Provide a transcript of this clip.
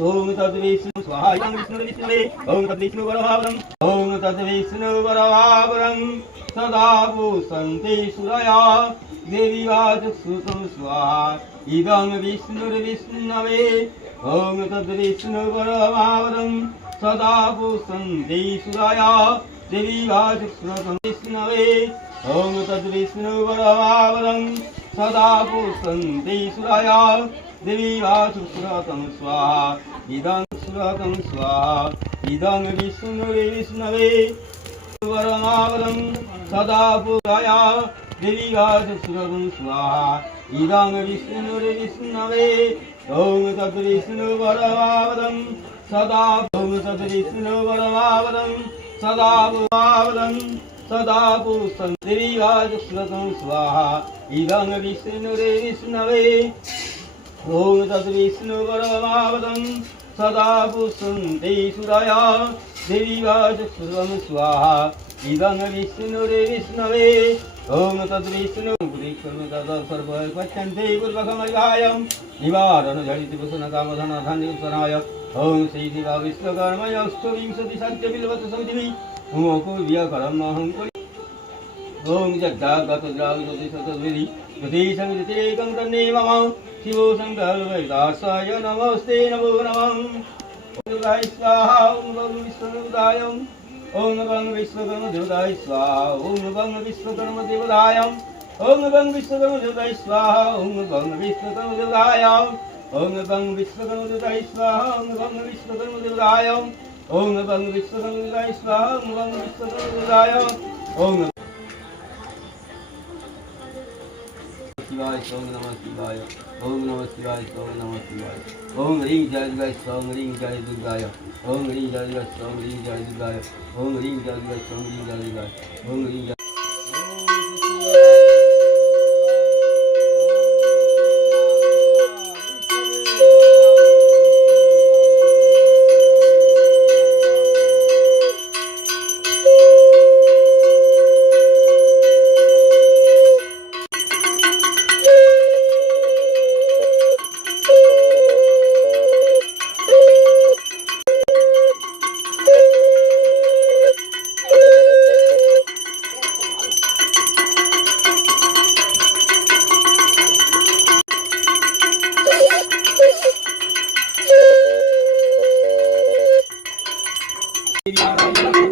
ओम तद्विष्णु स्वाहा इदं विष्णुर्विष्णवे ओम तद्विष्णु वरभावरं ओम तद्विष्णु वरभावरं सदा पूषन्ते सूरया देवी वाचस्पतं स्वाहा इदं विष्णुर्विष्णवे ओम तद्विष्णु वरभावरं सदा पूषन्ते सूरया देवी वाचस्पतं विष्णवे ओम तद्विष्णु वरभावरं सदा पूषन्ते सूरया देवी वाचस्पतं स्वाहा इदं सुरतं स्वाहा इदं विष्णुर्विष्णवे वरमावरं सदा पूजाया देवी वाचस्पतं स्वाहा इदं विष्णुर्विष्णवे ओम तद्विष्णु वरमावरं सदा ओम तद्विष्णु वरमावरं सदा पूजावरं सदा पूषं देवी वाचस्पतं स्वाहा इदं विष्णुर्विष्णवे ओम तद्विष्णु वरमावरं सदा पूषन्ते सूरया देवी वाचस्पतं स्वाहा इदं विष्णुर्विष्णवे ओम तद्विष्णु सर्वपश्यन्ते पूर्वकमरिहायं निवारण झटितपुषणकामधन धान्योत्सनाय ओम श्री शिवा विश्वकर्मयस्तु विंशतिसत्यबिल्वत समितिः उमोपूर्व्यकरमहं ओम जग्गागतद्राविदतिशतद्विधि प्रदेशमितेकं तन्ने मम शिवो शङ्करवैदासाय नमस्ते नमो नमः ओम स्वाहा ओम विश्वदेवताय ओम नमः विश्वकर्मदेवताय स्वाहा ओम नमः विश्वकर्मदेवताय ओम नमः विश्वकर्मदेवताय स्वाहा ओम नमः विश्वकर्मदेवताय ओम नमः विश्वकर्मदेवताय स्वाहा ओम नमः विश्वकर्मदेवताय ओम नमः विश्वकर्मदेवताय स्वाहा ओम नमः विश्वकर्मदेवताय ओम शिवाय ओम नमः शिवाय ओम नमः शिवाय ओम नमः शिवाय ओम ह्रीं जय दुर्गाय ओम ह्रीं जय दुर्गाय ओम ह्रीं जय दुर्गाय ओम ह्रीं जय दुर्गाय ओम ह्रीं जय दुर्गाय ओम ह्रीं जय दुर्गाय ओम ह्रीं जय Thank you.